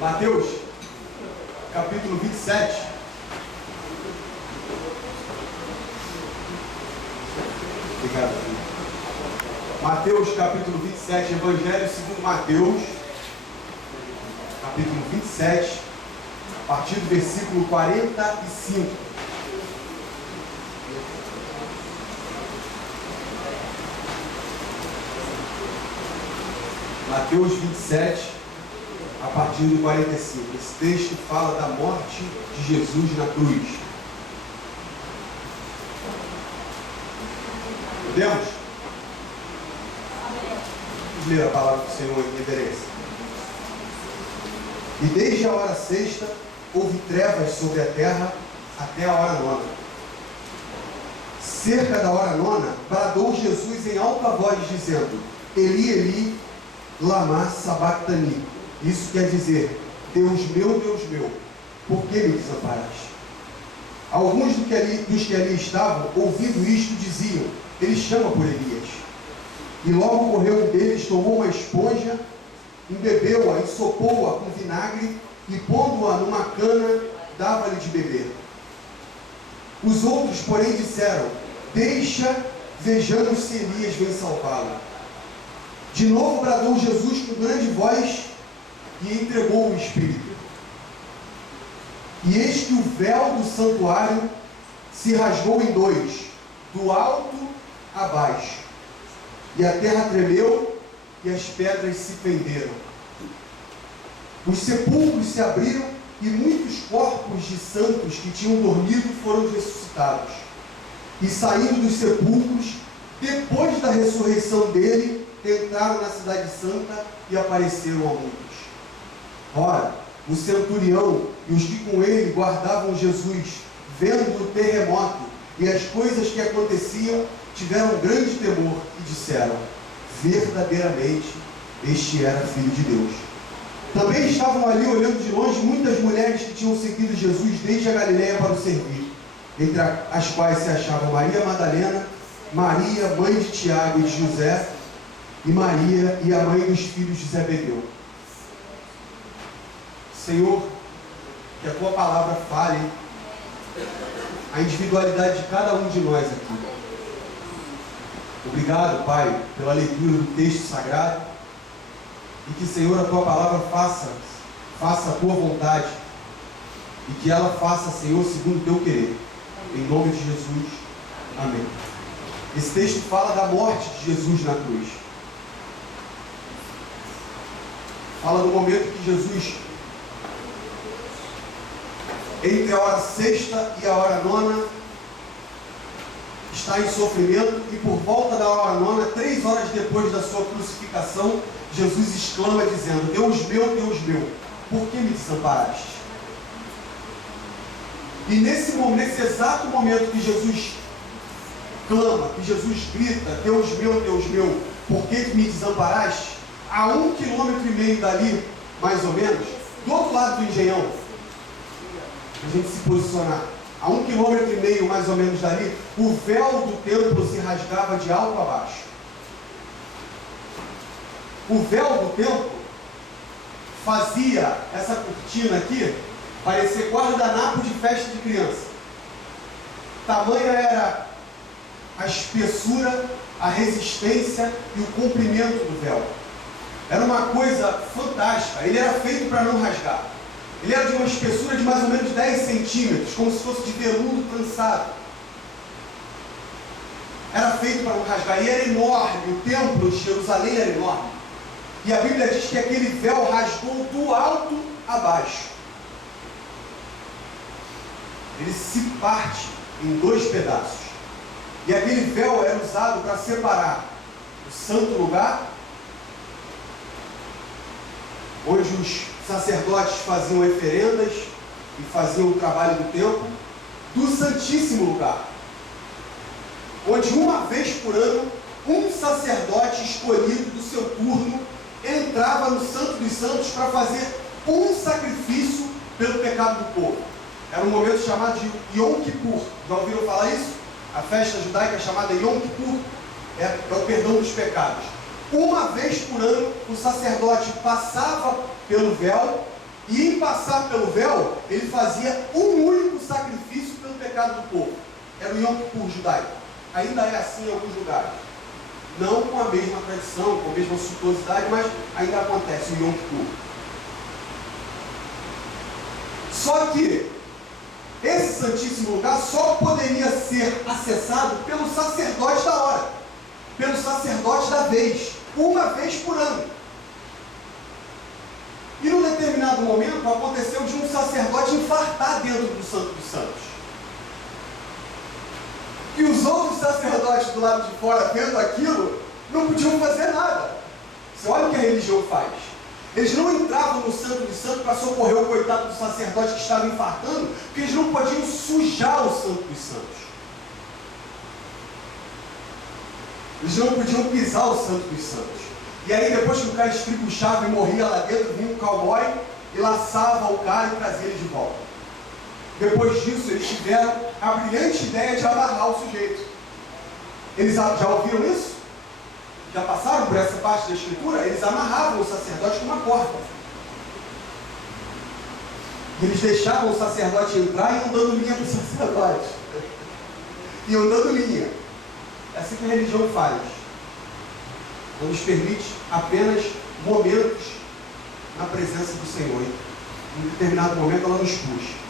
Mateus, capítulo 27. Obrigado, filho. Mateus, capítulo 27, Evangelho segundo Mateus, capítulo 27, a partir do versículo 45. Mateus 27, a partir do 45. Esse texto fala da morte de Jesus na cruz. Podemos? Vamos ler a palavra do Senhor em reverência. E desde a hora sexta houve trevas sobre a terra até a hora nona. Cerca da hora nona, bradou Jesus em alta voz, dizendo: Eli, Eli, lama sabachthani. Isso quer dizer: Deus meu, por que me desamparaste? Alguns dos que ali estavam, ouvindo isto, diziam: Ele chama por Elias. E logo correu um deles, tomou uma esponja, embebeu-a e sopou-a com vinagre, e pondo-a numa cana, dava-lhe de beber. Os outros, porém, disseram: Deixa, vejamos se Elias vem salvá-lo. De novo bradou Jesus com grande voz e entregou o Espírito. E eis que o véu do santuário se rasgou em dois, do alto a baixo. E a terra tremeu e as pedras se fenderam. Os sepulcros se abriram e muitos corpos de santos que tinham dormido foram ressuscitados. E saindo dos sepulcros, depois da ressurreição dele, entraram na cidade santa e apareceram a muitos. Ora, o centurião e os que com ele guardavam Jesus, vendo o terremoto e as coisas que aconteciam, tiveram grande temor e disseram: verdadeiramente este era Filho de Deus. Também estavam ali, olhando de longe, muitas mulheres que tinham seguido Jesus desde a Galileia para o servir, entre as quais se achavam Maria Madalena, Maria, mãe de Tiago e de José, e Maria e a mãe dos filhos de Zebedeu. Senhor, que a Tua palavra fale a individualidade de cada um de nós aqui. Obrigado, Pai, pela leitura do texto sagrado, e que, Senhor, a Tua palavra faça a Tua vontade, e que ela faça, Senhor, segundo o Teu querer. Em nome de Jesus. Amém. Esse texto fala da morte de Jesus na cruz. Fala do momento que Jesus, entre a hora sexta e a hora nona, está em sofrimento, e por volta da hora nona, 3 horas depois da sua crucificação, Jesus exclama dizendo: Deus meu, por que me desamparaste? E nesse exato momento que Jesus clama, que Jesus grita: Deus meu, por que me desamparaste? A 1,5 km dali, mais ou menos, do outro lado do Engenhão, a gente se posicionar, a 1,5 km mais ou menos dali, o véu do templo se rasgava de alto a baixo. O véu do templo fazia essa cortina aqui parecer guardanapo de festa de criança. Tamanha era a espessura, a resistência e o comprimento do véu. Era uma coisa fantástica. Ele era feito para não rasgar. Ele era de uma espessura de mais ou menos 10 centímetros, como se fosse de veludo trançado. Era feito para não rasgar. E era enorme. O templo de Jerusalém era enorme. E a Bíblia diz que aquele véu rasgou do alto a baixo. Ele se parte em 2 pedaços. E aquele véu era usado para separar o santo lugar, onde os sacerdotes faziam oferendas e faziam o trabalho do templo, do santíssimo lugar, onde uma vez por ano um sacerdote escolhido do seu turno entrava no Santo dos Santos para fazer um sacrifício pelo pecado do povo. Era um momento chamado de Yom Kippur. Já ouviram falar isso? A festa judaica chamada Yom Kippur é o perdão dos pecados. Uma vez por ano, o sacerdote passava pelo véu, e em passar pelo véu, ele fazia um único sacrifício pelo pecado do povo. Era o Yom Kippur judaico. Ainda é assim em alguns lugares. Não com a mesma tradição, com a mesma suntuosidade, mas ainda acontece o Yom Kippur. Só que esse santíssimo lugar só poderia ser acessado pelo sacerdote da hora, pelo sacerdote da vez, uma vez por ano. E num determinado momento aconteceu de um sacerdote infartar dentro do Santo dos Santos. E os outros sacerdotes do lado de fora, vendo aquilo, não podiam fazer nada. Você olha o que a religião faz. Eles não entravam no Santo dos Santos para socorrer o coitado do sacerdote que estava infartando, porque eles não podiam sujar o Santo dos Santos. Eles não podiam pisar o Santo dos Santos. E aí, depois que o cara estribuchava e morria lá dentro, vinha um cowboy e laçava o cara e trazia ele de volta. Depois disso, eles tiveram a brilhante ideia de amarrar o sujeito. Eles já ouviram isso? Já passaram por essa parte da Escritura? Eles amarravam o sacerdote com uma corda. E eles deixavam o sacerdote entrar e iam dando linha para o sacerdote. Iam dando linha. É assim que a religião faz. Não nos permite apenas momentos na presença do Senhor. Em um determinado momento ela nos puxa.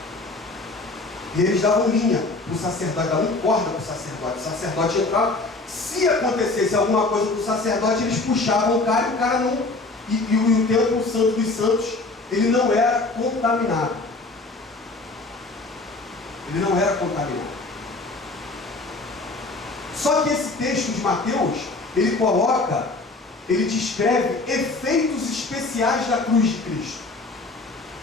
E eles davam linha para o sacerdote, davam corda para o sacerdote. O sacerdote entrava. Se acontecesse alguma coisa com o sacerdote, eles puxavam o cara e o cara não. E o templo santo dos santos, ele não era contaminado. Ele não era contaminado. Só que esse texto de Mateus, ele descreve efeitos especiais da cruz de Cristo.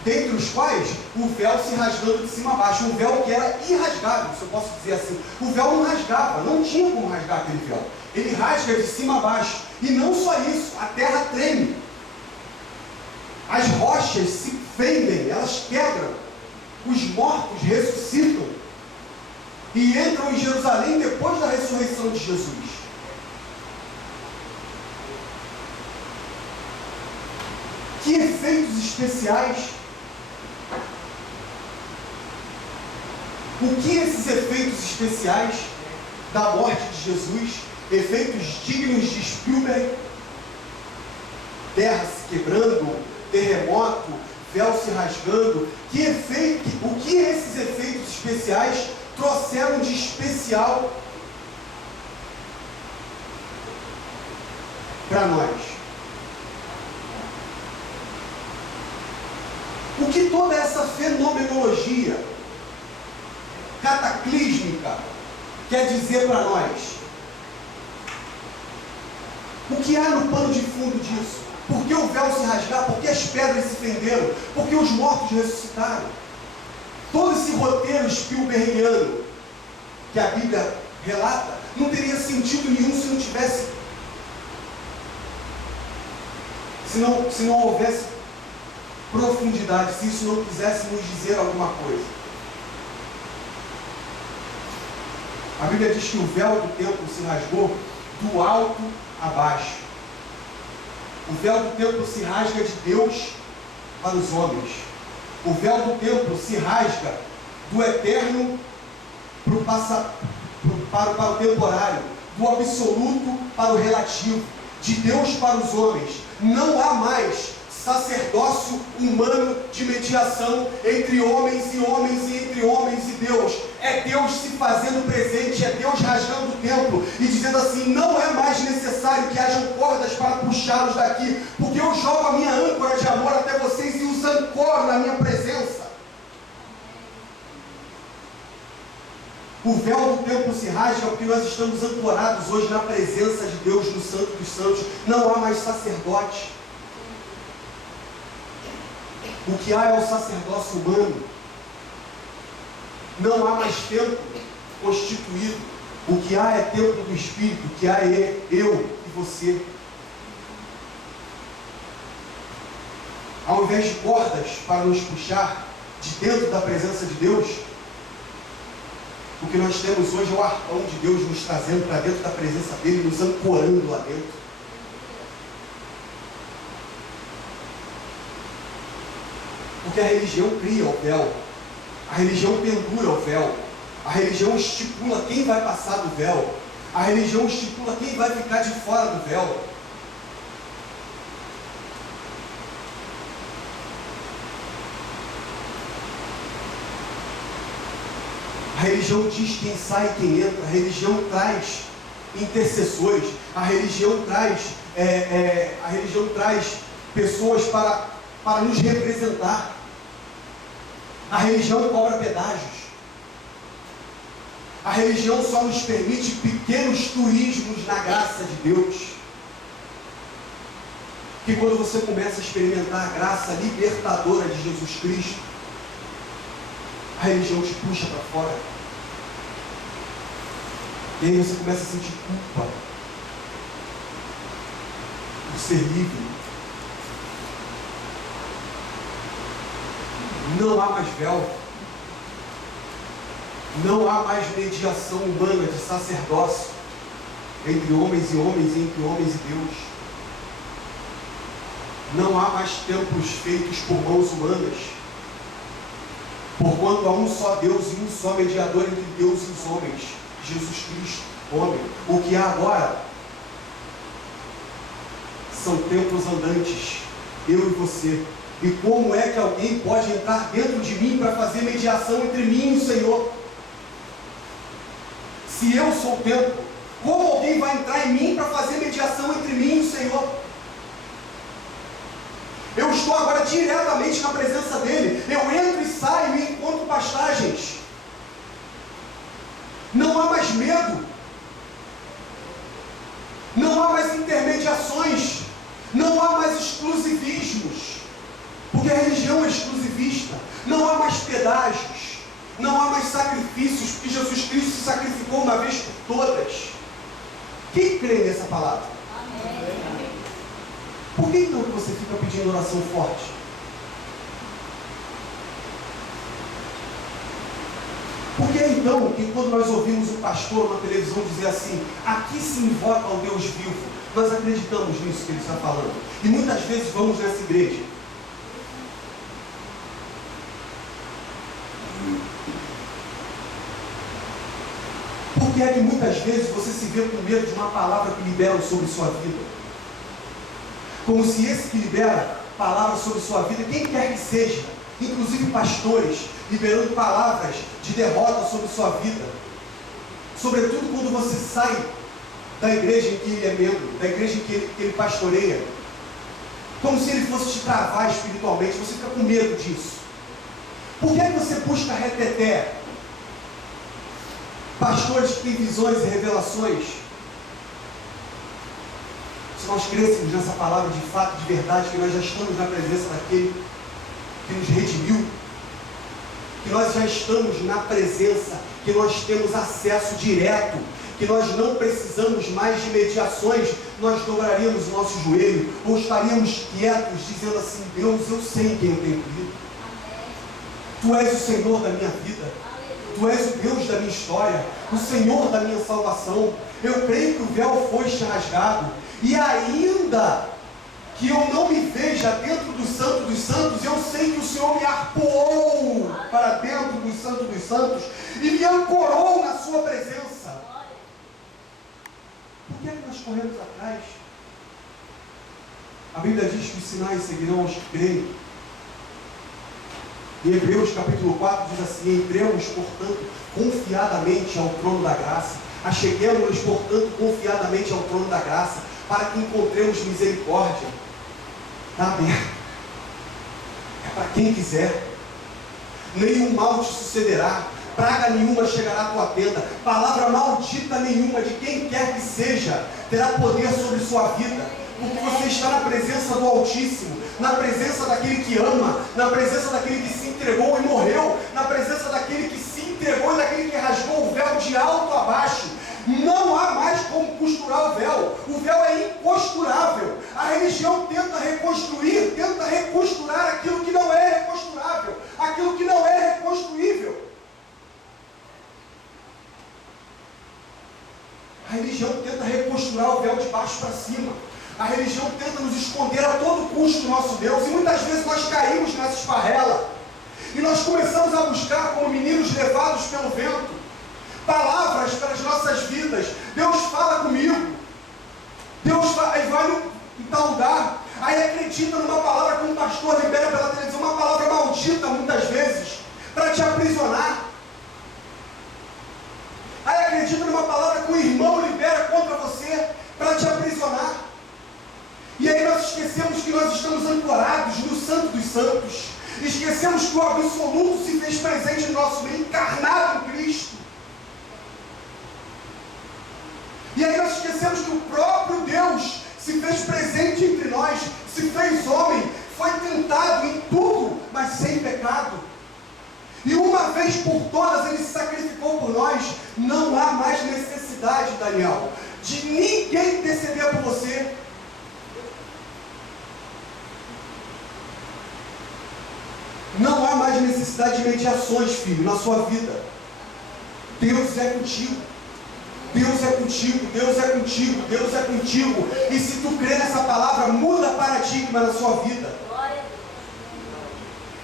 Dentre os quais, o véu se rasgando de cima a baixo. Um véu que era irrasgável, se eu posso dizer assim. O véu não rasgava, não tinha como rasgar aquele véu. Ele rasga de cima a baixo. E não só isso, a terra treme. As rochas se fendem, elas quebram. Os mortos ressuscitam. E entram em Jerusalém depois da ressurreição de Jesus. Que efeitos especiais! O que esses efeitos especiais da morte de Jesus, efeitos dignos de Spielberg, terra se quebrando, terremoto, véu se rasgando, o que esses efeitos especiais trouxeram de especial para nós? O que toda essa fenomenologia cataclísmica quer dizer para nós? O que há no pano de fundo disso? Por que o véu se rasgar? Por que as pedras se fenderam? Por que os mortos ressuscitaram? Todo esse roteiro Spielbergiano que a Bíblia relata não teria sentido nenhum se não tivesse, se não houvesse profundidade, se isso não quisesse nos dizer alguma coisa. A Bíblia diz que o véu do templo se rasgou do alto a baixo. O véu do templo se rasga de Deus para os homens. O véu do templo se rasga do eterno para o temporário, do absoluto para o relativo, de Deus para os homens. Não há mais sacerdócio humano de mediação entre homens e homens e entre homens e Deus. É Deus se fazendo presente, é Deus rasgando o templo e dizendo assim: não é mais necessário que hajam cordas para puxá-los daqui, porque eu jogo a minha âncora de amor até vocês e os ancoro na minha presença. O véu do templo se rasga porque nós estamos ancorados hoje na presença de Deus, no Santo dos Santos. Não há mais sacerdote. O que há é o sacerdócio humano. Não há mais templo constituído. O que há é templo do Espírito. O que há é eu e você. Ao invés de cordas para nos puxar de dentro da presença de Deus, o que nós temos hoje é o arpão de Deus nos trazendo para dentro da presença dEle, nos ancorando lá dentro. Porque a religião cria o véu, a religião pendura o véu, a religião estipula quem vai passar do véu, a religião estipula quem vai ficar de fora do véu. A religião diz quem sai e quem entra, a religião traz intercessores, a religião traz pessoas para nos representar. A religião cobra pedágios. A religião só nos permite pequenos turismos na graça de Deus. Que quando você começa a experimentar a graça libertadora de Jesus Cristo, a religião te puxa para fora. E aí você começa a sentir culpa por ser livre. Não há mais véu. Não há mais mediação humana de sacerdócio entre homens e homens e entre homens e Deus. Não há mais templos feitos por mãos humanas. Porquanto há um só Deus e um só mediador entre Deus e os homens, Jesus Cristo, homem. O que há agora são templos andantes, eu e você. E como é que alguém pode entrar dentro de mim para fazer mediação entre mim e o Senhor? Se eu sou o templo, como alguém vai entrar em mim para fazer mediação entre mim e o Senhor? Eu estou agora diretamente na presença dele. Eu entro e saio e encontro pastagens. Não há mais medo. Não há mais intermediações. Não há mais exclusivismos. Porque a religião é exclusivista. Não há mais pedágios. Não há mais sacrifícios. Porque Jesus Cristo se sacrificou uma vez por todas. Quem crê nessa palavra? Amém. Por que então que você fica pedindo oração forte? Por que então que quando nós ouvimos um pastor na televisão dizer assim, aqui se invoca ao Deus vivo, nós acreditamos nisso que ele está falando? E muitas vezes vamos nessa igreja. Por que é que muitas vezes você se vê com medo de uma palavra que liberam sobre sua vida? Como se esse que libera palavras sobre sua vida, quem quer que seja, inclusive pastores, liberando palavras de derrota sobre sua vida, sobretudo quando você sai da igreja em que ele é membro, da igreja em que ele pastoreia, como se ele fosse te travar espiritualmente, você fica com medo disso. Por que é que você busca reteté pastores que têm visões e revelações? Se nós crêssemos nessa palavra de fato, de verdade, que nós já estamos na presença daquele que nos redimiu, que nós já estamos na presença, que nós temos acesso direto, que nós não precisamos mais de mediações, nós dobraríamos o nosso joelho, ou estaríamos quietos, dizendo assim, Deus, eu sei quem eu tenho crido. Tu és o Senhor da minha vida. Tu és o Deus da minha história, o Senhor da minha salvação. Eu creio que o véu foi rasgado. E ainda que eu não me veja dentro do Santo dos Santos, eu sei que o Senhor me arpoou para dentro do Santo dos Santos e me ancorou na sua presença. Por que é que nós corremos atrás? A Bíblia diz que os sinais seguirão aos que creem. Em Hebreus capítulo 4 diz assim, entremos, portanto, confiadamente ao trono da graça, acheguemos-nos, portanto, confiadamente ao trono da graça, para que encontremos misericórdia. Está aberto. É para quem quiser. Nenhum mal te sucederá, praga nenhuma chegará à tua tenda, palavra maldita nenhuma de quem quer que seja terá poder sobre sua vida, porque você está na presença do Altíssimo, na presença daquele que ama, na presença daquele que se entregou e morreu, na presença daquele que se entregou e daquele que rasgou o véu de alto a baixo. Não há mais como costurar o véu é incosturável. A religião tenta reconstruir, tenta recosturar aquilo que não é recosturável, aquilo que não é reconstruível. A religião tenta recosturar o véu de baixo para cima. A religião tenta nos esconder a todo custo do nosso Deus. E muitas vezes nós caímos nessa esparrela. E nós começamos a buscar, como meninos levados pelo vento, palavras para as nossas vidas. Deus fala comigo. Deus vai em tal lugar. Aí acredita numa palavra que um pastor libera pela televisão, uma palavra maldita muitas vezes, para te aprisionar. Aí acredita numa palavra que o irmão libera contra você, para te aprisionar. E aí nós esquecemos que nós estamos ancorados no Santo dos Santos. Esquecemos que o absoluto se fez presente no nosso meio, encarnado em Cristo. E aí nós esquecemos que o próprio Deus se fez presente entre nós, se fez homem, foi tentado em tudo, mas sem pecado. E uma vez por todas ele se sacrificou por nós. Não há mais necessidade, Daniel, de ninguém interceder por você. Não há mais necessidade de mediações, filho, na sua vida. Deus é contigo. Deus é contigo, Deus é contigo, Deus é contigo. E se tu crê nessa palavra, muda paradigma na sua vida.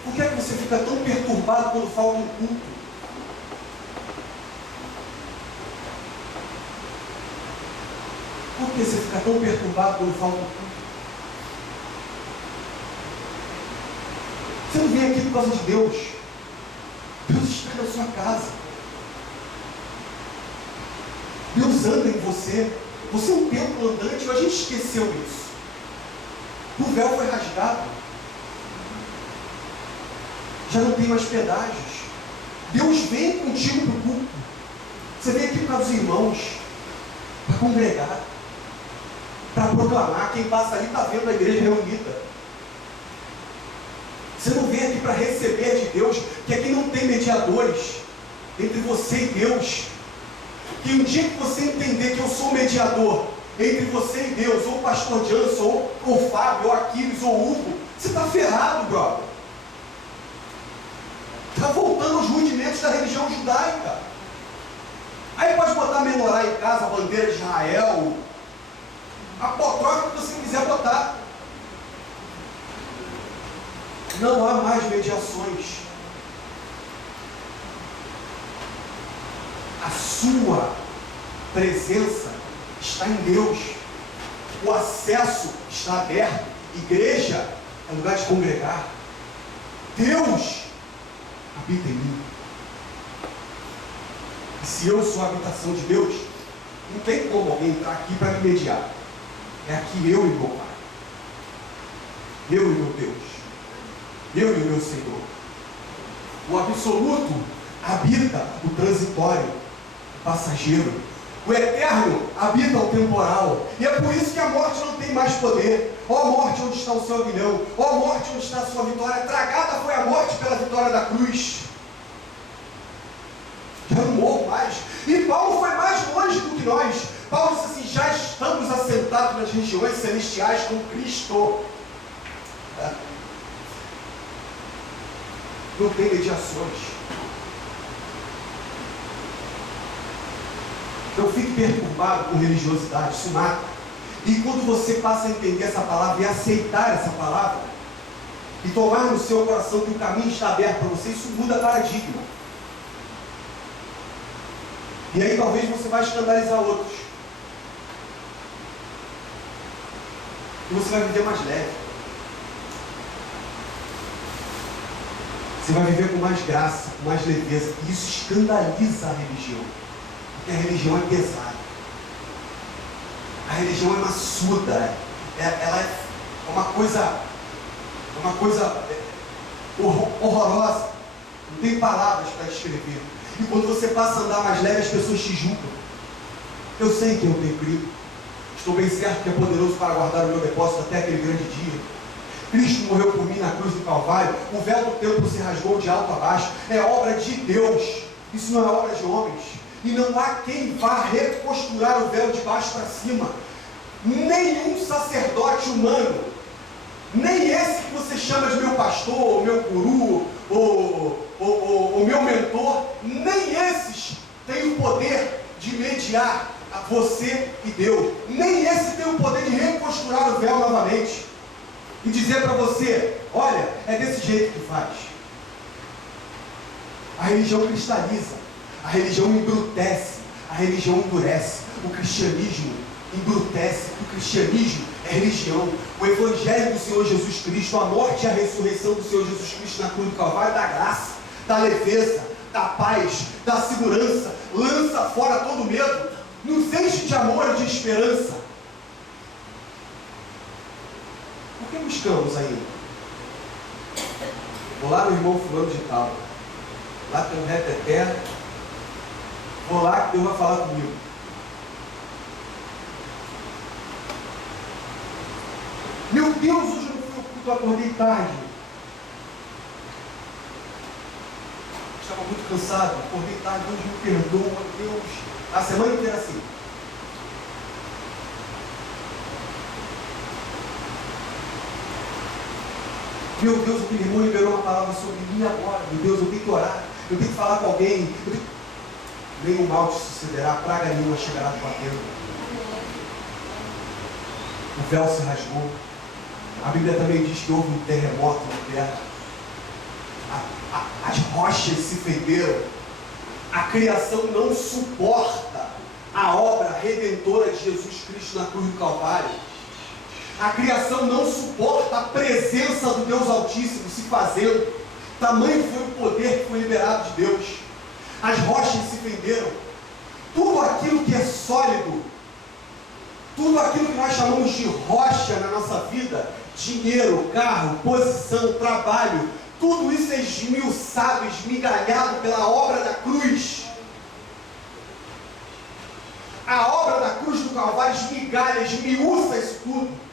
Por que é que você fica tão perturbado quando falta um culto? Por que você fica tão perturbado quando falta um culto? Você não vem aqui por causa de Deus. Deus está na sua casa. Deus anda em você. Você é um templo andante, mas a gente esqueceu isso. O véu foi rasgado. Já não tem mais pedágios. Deus vem contigo para o culto. Você vem aqui por causa dos irmãos, para congregar, para proclamar. Quem passa ali está vendo a igreja reunida. Você não vem aqui para receber de Deus, que aqui não tem mediadores entre você e Deus. Que um dia que você entender que eu sou mediador entre você e Deus, ou o pastor Janson, ou o Fábio, ou Aquiles, ou o Hugo, você está ferrado, brother. Está voltando aos rudimentos da religião judaica. Aí pode botar menorá em casa, a bandeira de Israel, a potroca que você quiser botar. Não há mais mediações. A sua presença está em Deus. O acesso está aberto. Igreja é lugar de congregar. Deus habita em mim. E se eu sou a habitação de Deus, não tem como alguém entrar aqui para me mediar. É aqui eu e meu Pai. Eu e meu Deus. Eu e meu Senhor. O absoluto habita o transitório, o passageiro. O eterno habita o temporal. E é por isso que a morte não tem mais poder. Ó morte, onde está o seu aguilhão? Ó morte, onde está a sua vitória? Tragada foi a morte pela vitória da cruz. Já não morro mais. E Paulo foi mais longe do que nós. Paulo disse assim: já estamos assentados nas regiões celestiais com Cristo. Não tem mediações. Não fique perturbado com religiosidade, isso mata. E quando você passa a entender essa palavra e aceitar essa palavra, e tomar no seu coração que o caminho está aberto para você, isso muda paradigma. E aí talvez você vai escandalizar outros. E você vai viver mais leve. Você vai viver com mais graça, com mais leveza. E isso escandaliza a religião. Porque a religião é pesada. A religião é maçuda. Ela é uma coisa horrorosa. Não tem palavras para descrever. E quando você passa a andar mais leve, as pessoas te julgam. Eu sei que eu tenho crido. Estou bem certo que é poderoso para guardar o meu depósito até aquele grande dia. Cristo morreu por mim na cruz do Calvário. O véu do templo se rasgou de alto a baixo. É obra de Deus. Isso não é obra de homens. E não há quem vá recosturar o véu de baixo para cima. Nenhum sacerdote humano, nem esse que você chama de meu pastor, ou meu guru, ou meu mentor, nem esses têm o poder de mediar a você e Deus. Nem esse tem o poder de recosturar o véu novamente e dizer para você: olha, é desse jeito que faz. A religião cristaliza, a religião embrutece, a religião endurece. O cristianismo embrutece, o cristianismo é religião. O evangelho do Senhor Jesus Cristo, a morte e a ressurreição do Senhor Jesus Cristo na cruz do Calvário, da graça, da leveza, da paz, da segurança, lança fora todo medo, nos enche de amor e de esperança. Por que buscamos ainda? Vou lá no irmão fulano de tal, lá tem um reteté, vou lá que Deus vai falar comigo. Meu Deus, hoje eu não fui ao culto, eu acordei tarde. Estava muito cansado, acordei tarde, Deus me perdoa, Deus. A semana inteira assim. Meu Deus, o irmão liberou uma palavra sobre mim agora. Meu Deus, eu tenho que orar, eu tenho que falar com alguém. Nenhum mal te sucederá, praga nenhuma chegará do batendo. O véu se rasgou. A Bíblia também diz que houve um terremoto na terra. As rochas se fenderam. A criação não suporta a obra redentora de Jesus Cristo na cruz do Calvário. A criação não suporta a presença do Deus Altíssimo se fazendo. Tamanho foi o poder que foi liberado de Deus. As rochas se fenderam. Tudo aquilo que é sólido, tudo aquilo que nós chamamos de rocha na nossa vida, dinheiro, carro, posição, trabalho, tudo isso é esmiuçado, esmigalhado pela obra da cruz. A obra da cruz do Calvário esmigalha, esmiuça isso tudo.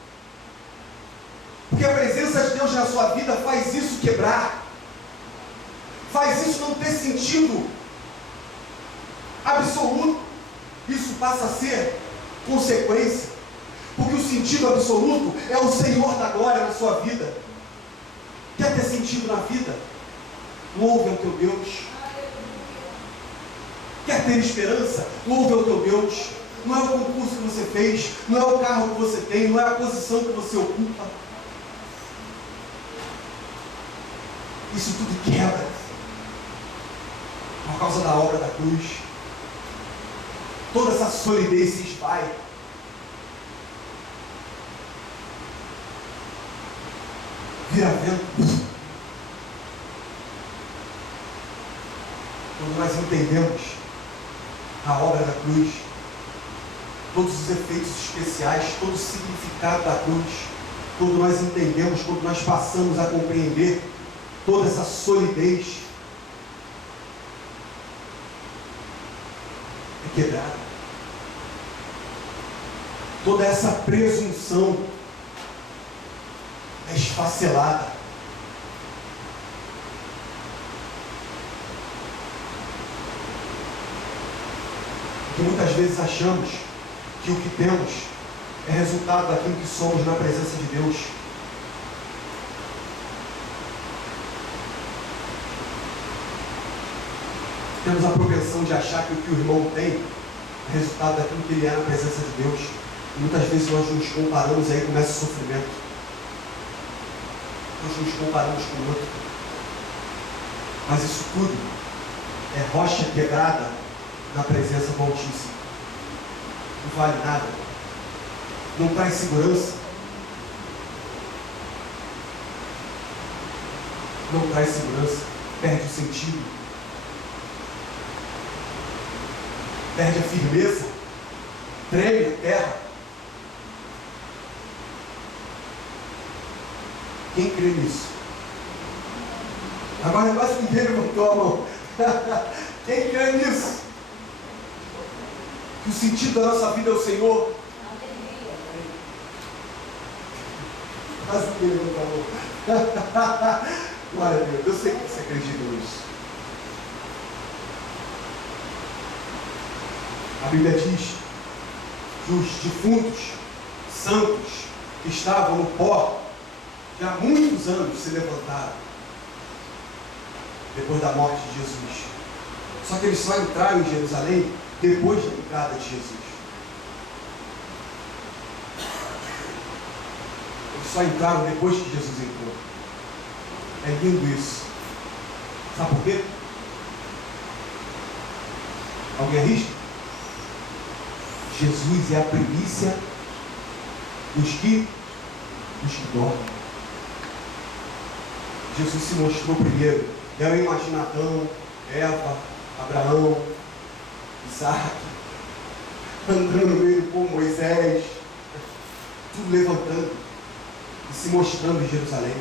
Porque a presença de Deus na sua vida faz isso quebrar. Faz isso não ter sentido absoluto. Isso passa a ser consequência. Porque o sentido absoluto é o Senhor da glória na sua vida. Quer ter sentido na vida? Louve ao teu Deus. Quer ter esperança? Louve ao teu Deus. Não é o concurso que você fez, não é o carro que você tem, não é a posição que você ocupa. Isso tudo quebra por causa da obra da cruz. Toda essa solidez se esvai. Vira vento. Quando nós entendemos a obra da cruz, todos os efeitos especiais, todo o significado da cruz, quando nós entendemos, quando nós passamos a compreender toda essa solidez, é quebrada. Toda essa presunção é esfacelada. Porque muitas vezes achamos que o que temos é resultado daquilo que somos na presença de Deus. Temos a propensão de achar que o que o irmão tem é resultado daquilo que ele é na presença de Deus. E muitas vezes nós nos comparamos e aí começa o sofrimento. Nós nos comparamos com o outro. Mas isso tudo é rocha quebrada na presença do Altíssimo. Não vale nada. Não traz segurança. Não traz segurança. Perde o sentido. Perde a firmeza. Treme a terra. Quem crê nisso? Agora quase ninguém levantou a mão. Quem crê nisso? Que o sentido da nossa vida é o Senhor. Quase ninguém levantou a mão. Glória a Deus, eu sei que você acredita nisso. A Bíblia diz que os defuntos, santos, que estavam no pó, já há muitos anos se levantaram, depois da morte de Jesus. Só que eles só entraram em Jerusalém depois da entrada de Jesus. Eles só entraram depois que Jesus entrou. É lindo isso. Sabe por quê? Alguém arrisca? Jesus é a primícia dos que dormem. Jesus se mostrou primeiro. Eu imagino Adão, Eva, Abraão, Isaac, andando no meio do povo, Moisés, tudo levantando e se mostrando em Jerusalém.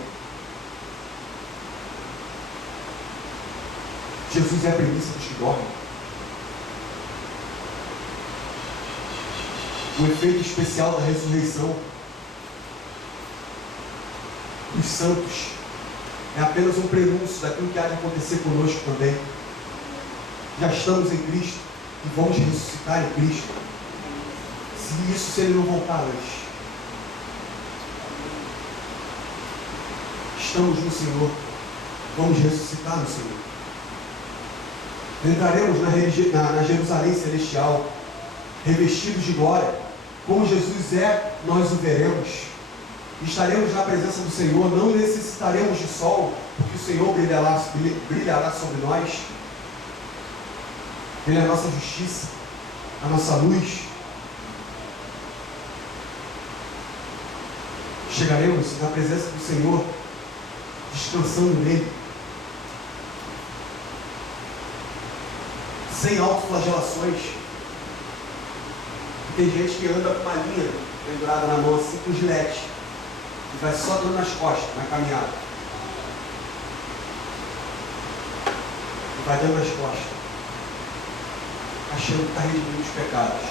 Jesus é a primícia dos que dormem. O efeito especial da ressurreição dos santos é apenas um prenúncio daquilo que há de acontecer conosco também. Já estamos em Cristo e vamos ressuscitar em Cristo. Se Ele não voltar antes. Estamos no Senhor. Vamos ressuscitar no Senhor. Entraremos na Jerusalém celestial, revestidos de glória. Como Jesus é, nós o veremos. Estaremos na presença do Senhor, não necessitaremos de sol, porque o Senhor brilhará sobre nós. Ele é a nossa justiça, a nossa luz. Chegaremos na presença do Senhor, descansando nele, sem autoflagelações. Tem gente que anda com uma linha pendurada na mão assim com gilete e vai só dando nas costas na caminhada. E vai dando nas costas, achando que está redimindo os pecados.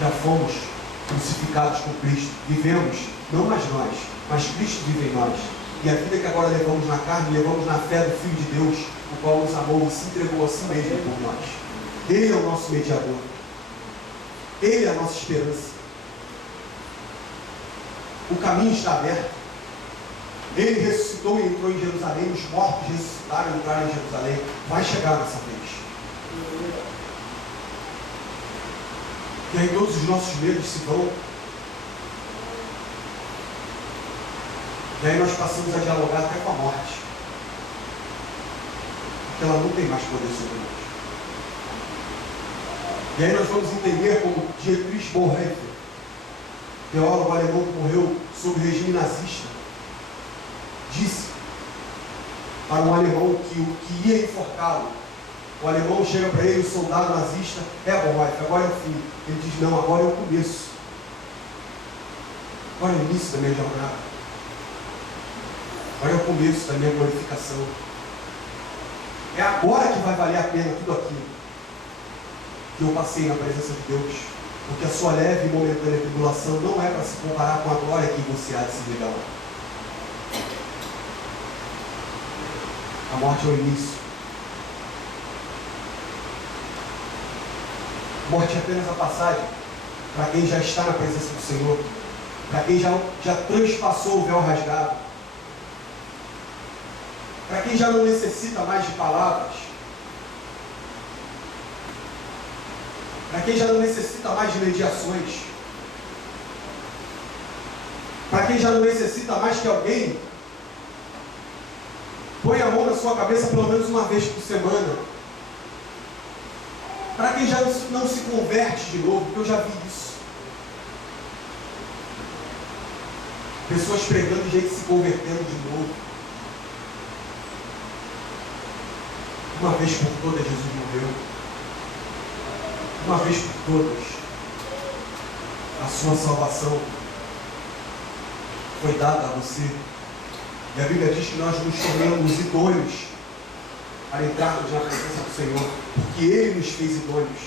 Já fomos crucificados com Cristo. Vivemos, não mais nós, mas Cristo vive em nós. E a vida que agora levamos na carne, levamos na fé do Filho de Deus, o qual nos amou e se entregou a si mesmo por nós. Ele é o nosso mediador. Ele é a nossa esperança. O caminho está aberto. Ele ressuscitou e entrou em Jerusalém. Os mortos ressuscitaram e entraram em Jerusalém. Vai chegar dessa vez. E aí todos os nossos medos se vão. E aí nós passamos a dialogar até com a morte. Porque ela não tem mais poder sobre nós. E aí nós vamos entender como Dietrich Bonhoeffer, teólogo alemão que morreu sob o regime nazista, disse para um alemão que ia enforcá-lo. O alemão chega para ele, o soldado nazista, Bonhoeffer, agora é o fim. Ele diz, não, agora é o começo. Agora é o início da minha jornada. Agora é o começo da minha glorificação. É agora que vai valer a pena tudo aquilo que eu passei na presença de Deus, porque a sua leve e momentânea tribulação não é para se comparar com a glória que você há de se revelar. A morte é o início. A morte é apenas a passagem para quem já está na presença do Senhor, para quem já transpassou o véu rasgado, para quem já não necessita mais de palavras, para quem já não necessita mais de mediações, para quem já não necessita mais que alguém ponha a mão na sua cabeça pelo menos uma vez por semana, para quem já não se converte de novo, porque eu já vi isso. Pessoas pregando e gente se convertendo de novo. Uma vez por todas Jesus morreu. Uma vez por todas, a sua salvação foi dada a você. E a Bíblia diz que nós nos tornamos idôneos para entrarmos na presença do Senhor, porque Ele nos fez idôneos.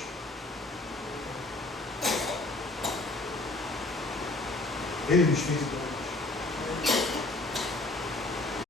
Ele nos fez idôneos.